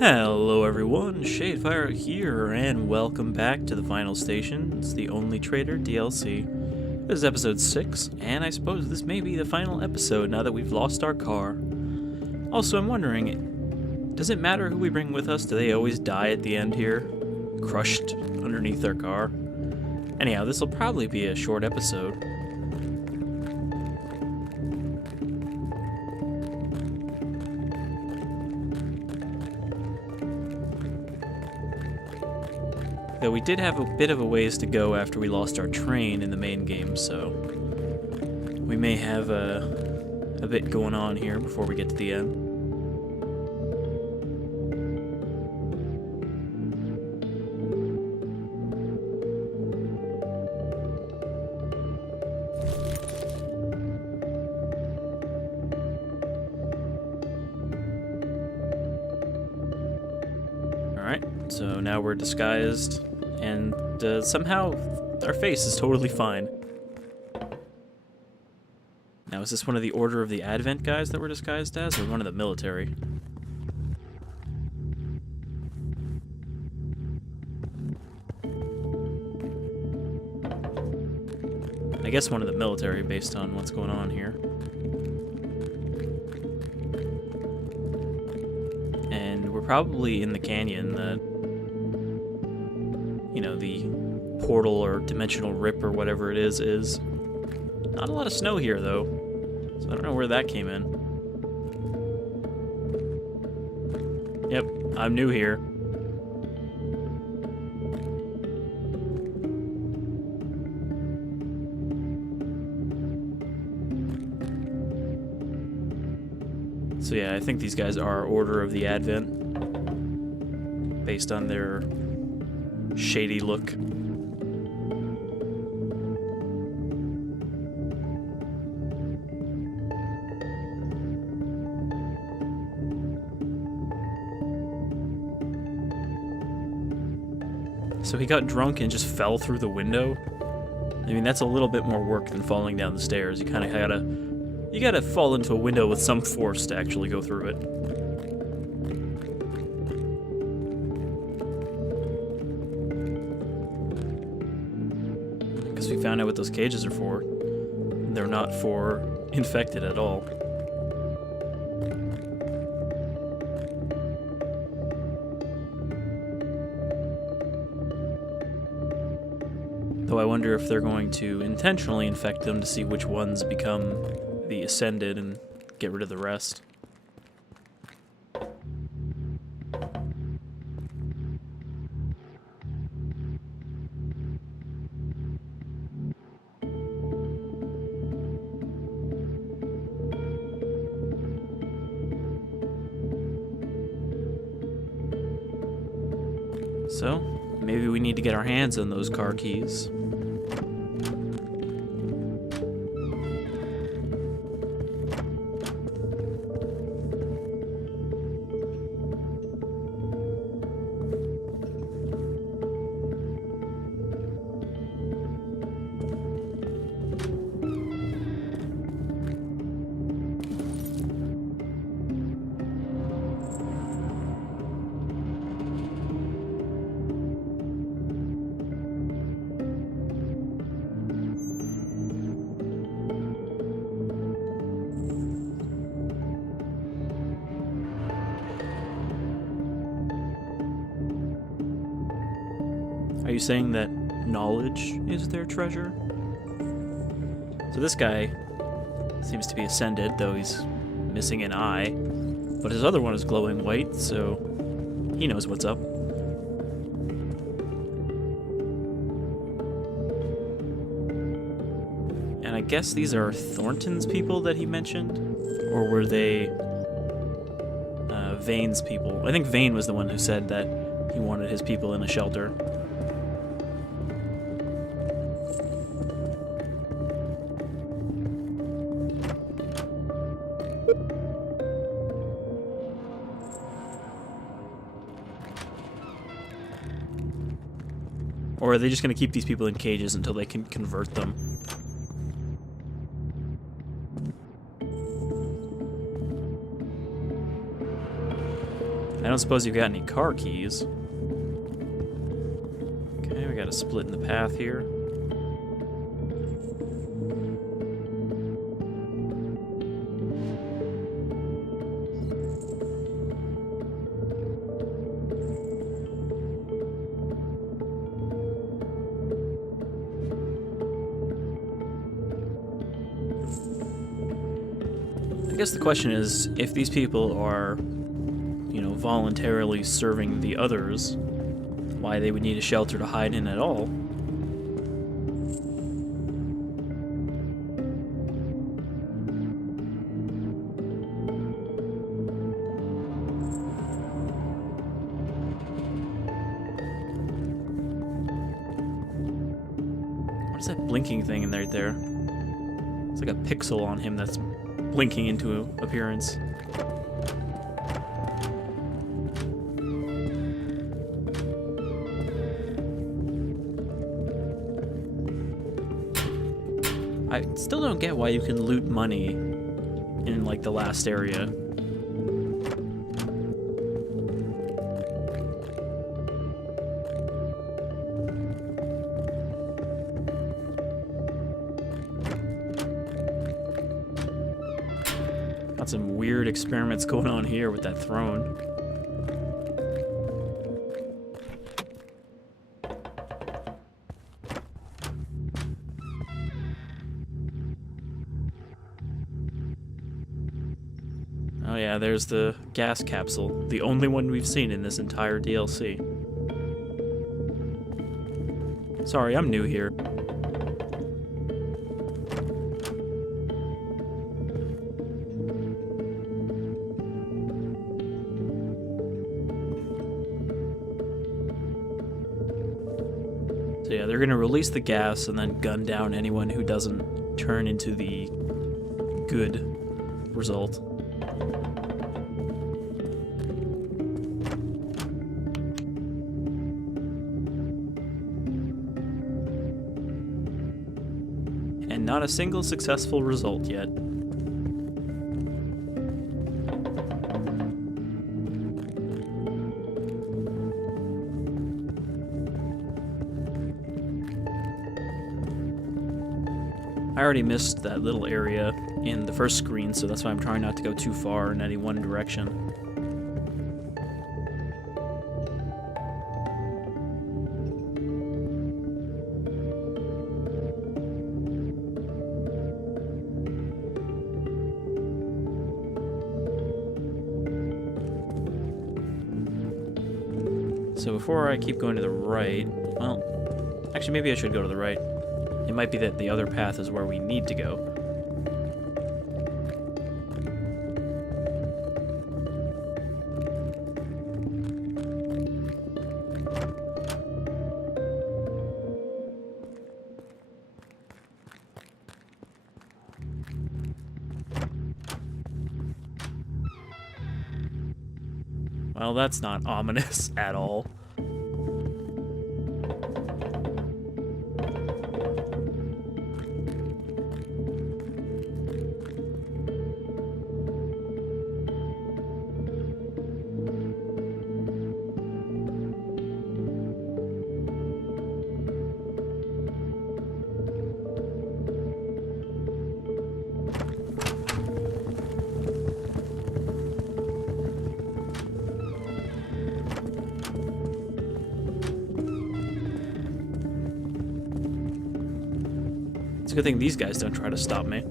Hello everyone, Shadefyre here, and welcome back to the final station. It's the Only Traitor DLC. This is episode 6, and I suppose this may be the final episode now that we've lost our car. Also, I'm wondering, does it matter who we bring with us? Do they always die at the end here? Crushed underneath their car? Anyhow, this will probably be a short episode. Though we did have a bit of a ways to go after we lost our train in the main game, so we may have a bit going on here before we get to the end. Alright, so now we're disguised. And somehow our face is totally fine. Now, is this one of the Order of the Advent guys that we're disguised as, or one of the military? I guess one of the military based on what's going on here. And we're probably in the canyon that, you know, the portal or dimensional rip or whatever it is. Not a lot of snow here, though, so I don't know where that came in. Yep, I'm new here. So yeah, I think these guys are Order of the Advent, based on their shady look. So he got drunk and just fell through the window? I mean, that's a little bit more work than falling down the stairs. You kind of gotta fall into a window with some force to actually go through it. We found out what those cages are for. They're not for infected at all. Though I wonder if they're going to intentionally infect them to see which ones become the Ascended and get rid of the rest. So, maybe we need to get our hands on those car keys. Are you saying that knowledge is their treasure? So this guy seems to be Ascended, though he's missing an eye. But his other one is glowing white, so he knows what's up. And I guess these are Thornton's people that he mentioned? Or were they Vane's people? I think Vane was the one who said that he wanted his people in a shelter. Or are they just going to keep these people in cages until they can convert them? I don't suppose you've got any car keys. Okay, we got a split in the path here. I guess the question is, if these people are, you know, voluntarily serving the others, why they would need a shelter to hide in at all. What is that blinking thing in right there? It's like a pixel on him that's blinking into appearance. I still don't get why you can loot money in, like, the last area. Got some weird experiments going on here with that throne. Oh yeah, there's the gas capsule, the only one we've seen in this entire DLC. Sorry, I'm new here. So yeah, they're gonna release the gas and then gun down anyone who doesn't turn into the good result. And not a single successful result yet. I already missed that little area in the first screen, so that's why I'm trying not to go too far in any one direction. So before I keep going to the right, well, actually maybe I should go to the right. It might be that the other path is where we need to go. Well, that's not ominous at all. It's a good thing these guys don't try to stop me.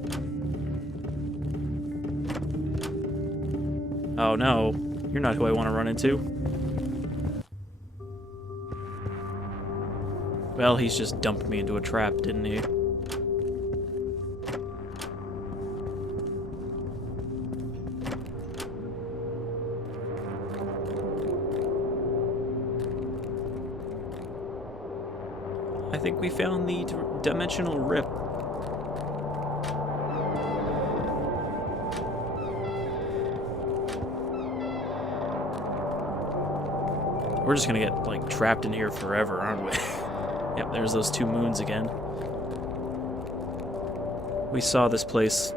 Oh no, you're not who I want to run into. Well, he's just dumped me into a trap, didn't he? I think we found the dimensional rip. We're just gonna get, like, trapped in here forever, aren't we? Yep, there's those two moons again. We saw this place,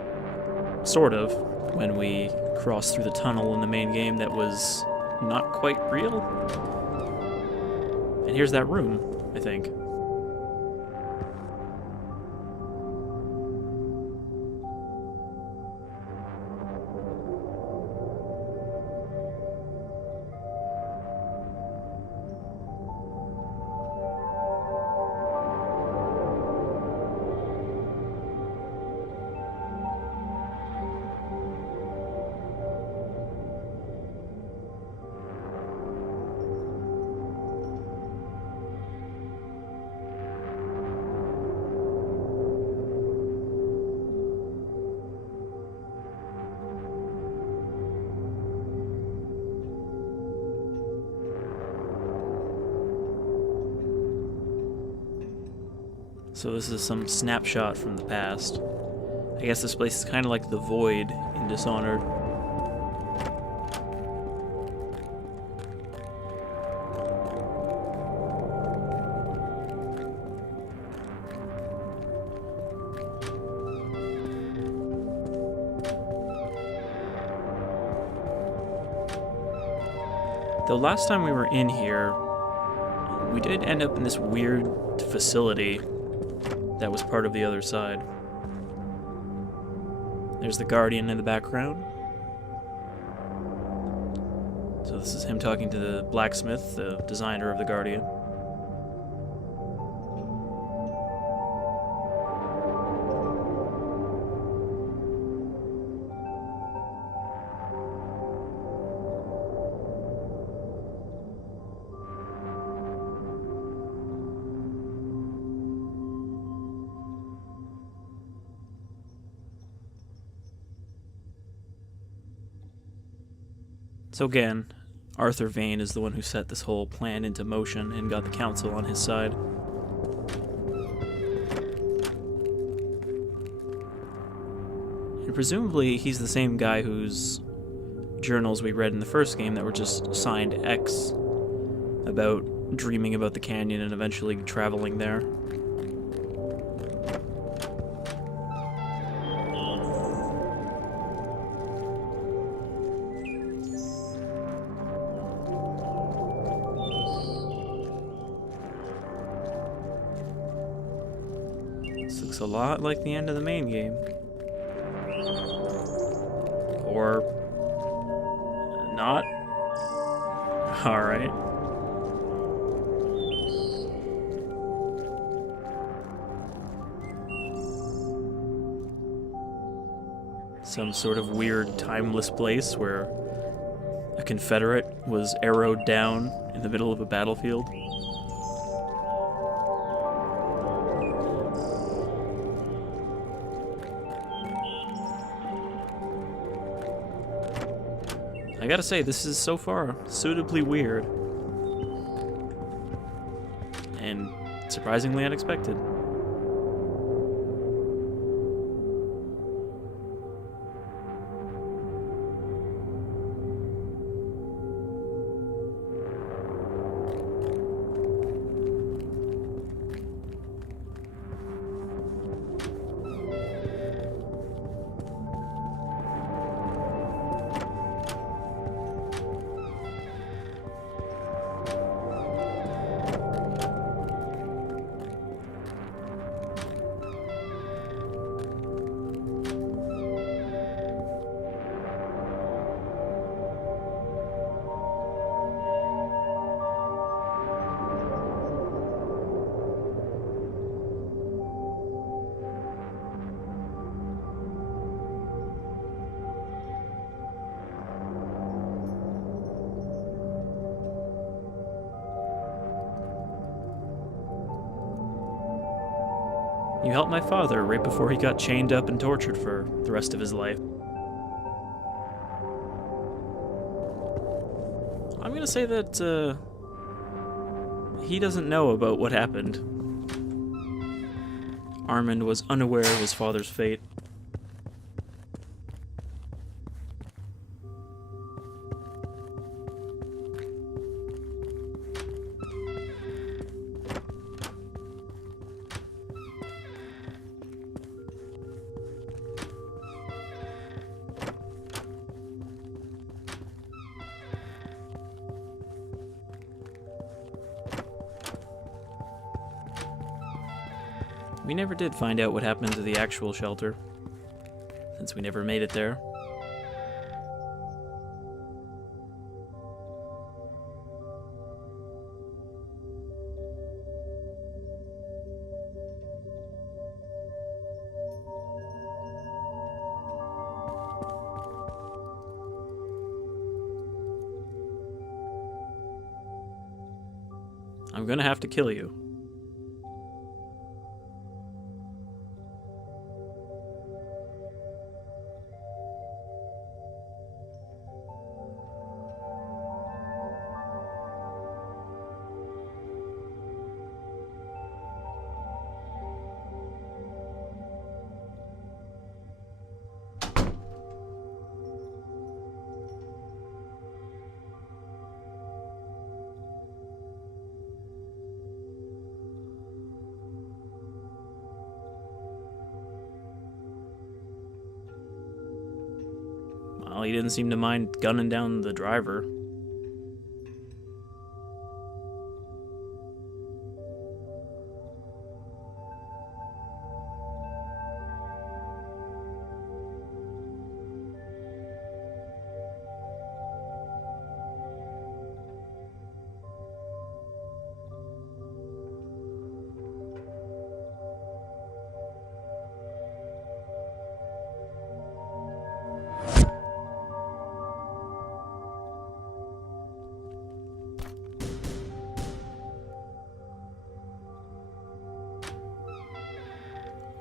sort of, when we crossed through the tunnel in the main game that was not quite real. And here's that room, I think. So this is some snapshot from the past. I guess this place is kind of like the Void in Dishonored. The last time we were in here, we did end up in this weird facility that was part of the other side. There's the Guardian in the background. So this is him talking to the blacksmith, the designer of the Guardian. So again, Arthur Vane is the one who set this whole plan into motion and got the council on his side. And presumably he's the same guy whose journals we read in the first game that were just signed X about dreaming about the canyon and eventually traveling there. This looks a lot like the end of the main game. Or not? Alright. Some sort of weird timeless place where a Confederate was arrowed down in the middle of a battlefield. I gotta say, this is so far suitably weird and surprisingly unexpected. You helped my father right before he got chained up and tortured for the rest of his life. I'm gonna say that, he doesn't know about what happened. Armand was unaware of his father's fate. We never did find out what happened to the actual shelter, since we never made it there. I'm gonna have to kill you. Well, he didn't seem to mind gunning down the driver.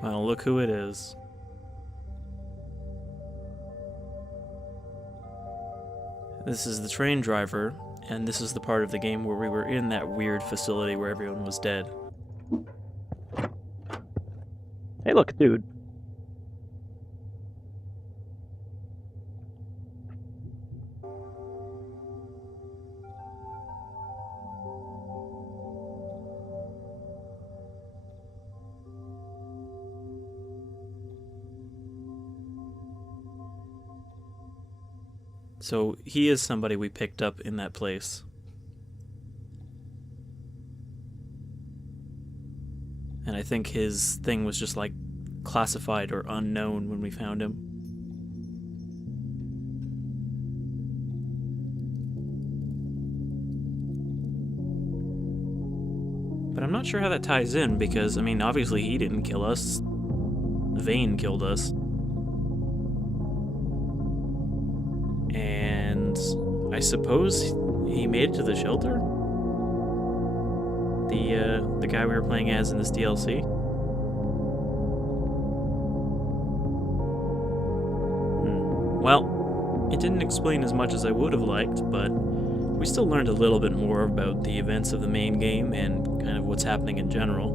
Well, look who it is. This is the train driver, and this is the part of the game where we were in that weird facility where everyone was dead. Hey, look, dude. So he is somebody we picked up in that place. And I think his thing was just like classified or unknown when we found him. But I'm not sure how that ties in because, I mean, obviously he didn't kill us. Vane killed us. And I suppose he made it to the shelter? The guy we were playing as in this DLC? Well, it didn't explain as much as I would have liked, but we still learned a little bit more about the events of the main game and kind of what's happening in general.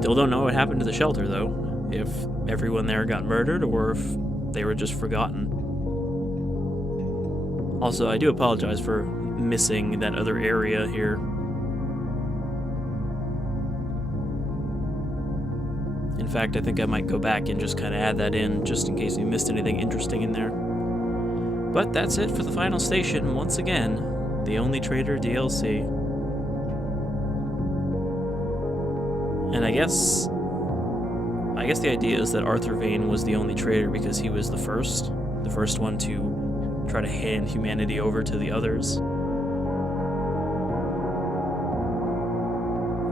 Still don't know what happened to the shelter, though. If everyone there got murdered or if they were just forgotten. Also, I do apologize for missing that other area here. In fact, I think I might go back and just kind of add that in just in case we missed anything interesting in there. But that's it for the final station. Once again, the Only Traitor DLC. And I guess the idea is that Arthur Vane was the only traitor because he was the first one to try to hand humanity over to the others.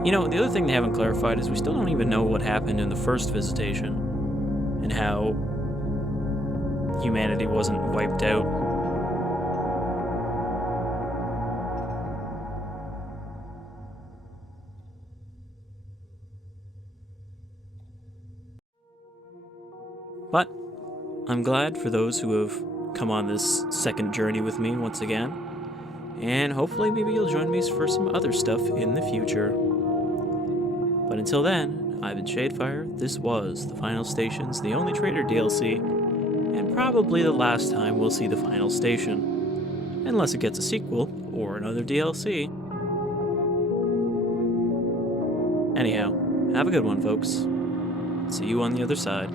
You know, the other thing they haven't clarified is we still don't even know what happened in the first visitation and how humanity wasn't wiped out. But I'm glad for those who have come on this second journey with me once again, and hopefully maybe you'll join me for some other stuff in the future. But until then, I've been Shadefyre, this was The Final Stations, the Only Traitor DLC, and probably the last time we'll see the final station, unless it gets a sequel or another DLC. Anyhow, have a good one, folks. See you on the other side.